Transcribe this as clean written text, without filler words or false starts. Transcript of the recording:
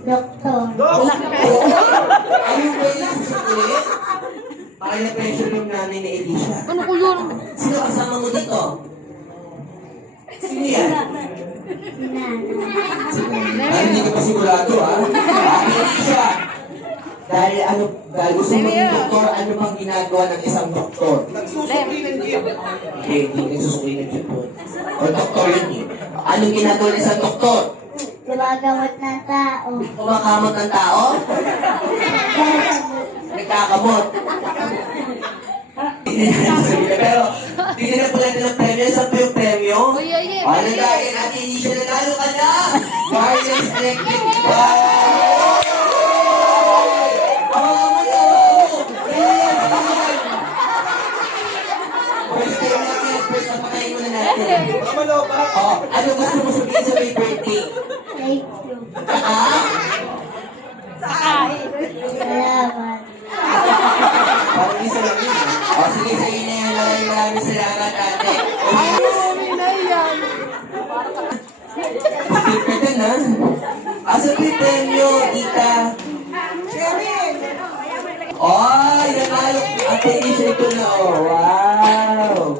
Doktor. Ayun ba yung susukulit? Para na-pressure yung nanay ni Elisha. Ano ko yun? Sino kasama mo dito? Sino yan? Ay, hindi ka pa sigurado, ha? Elisha! Dahil gusto mo maging doktor, ano bang ginagawa ng isang doktor? Nagsusukli ng jeep. Hindi nagsusukli ng jeep yun. O doktor yun eh. Anong ginagawa ng isang doktor? Gumagamot ng tao. Kumakamot ng tao? Nagkakamot. Pero, hindi na pala ng premyo. Saan po yung premyo? Uy, ay, ay, O, ano dahil natin hindi siya nanalo ka na? Wireless electric fan! Hawakan mo na, hawakan mo! Yes! First time natin, first na pakain mo na natin. Mamalopa. O, ano gusto mo sabihin sa may birthday? Thank you. Salamat. Parang isa lang yun. O, sige, sa inyo yan. Maraming salamat, ate. Super din, ha? Asa po yung premyo, tita? Oh, nanalo. Ate Isha ito na, oh. Wow.